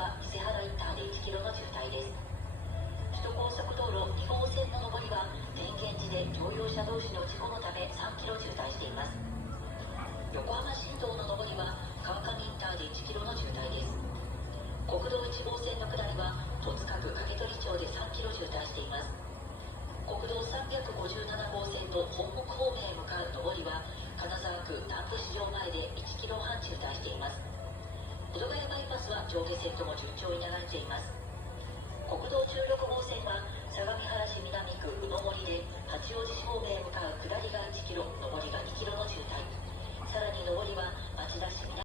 は伊勢原インターで1キロの渋滞です。首都高速道路2号線の上りは天元寺で乗用車同士の事故のため3キロ渋滞しています。横浜新道の上りは川上インターで1キロの渋滞です。国道1号線の下りは戸塚区掛取町で3キロ渋滞しています。国道357号線と本北方面へ向かう上りは金沢区南部市場前で1キロ半渋滞しています。保土ヶ谷バイパスは上下線とも順調に流れています。国道16号線は相模原市南区宇野森で八王子市方面へ向かう下りが1キロ、上りが2キロの渋滞。さらに上りは町田市南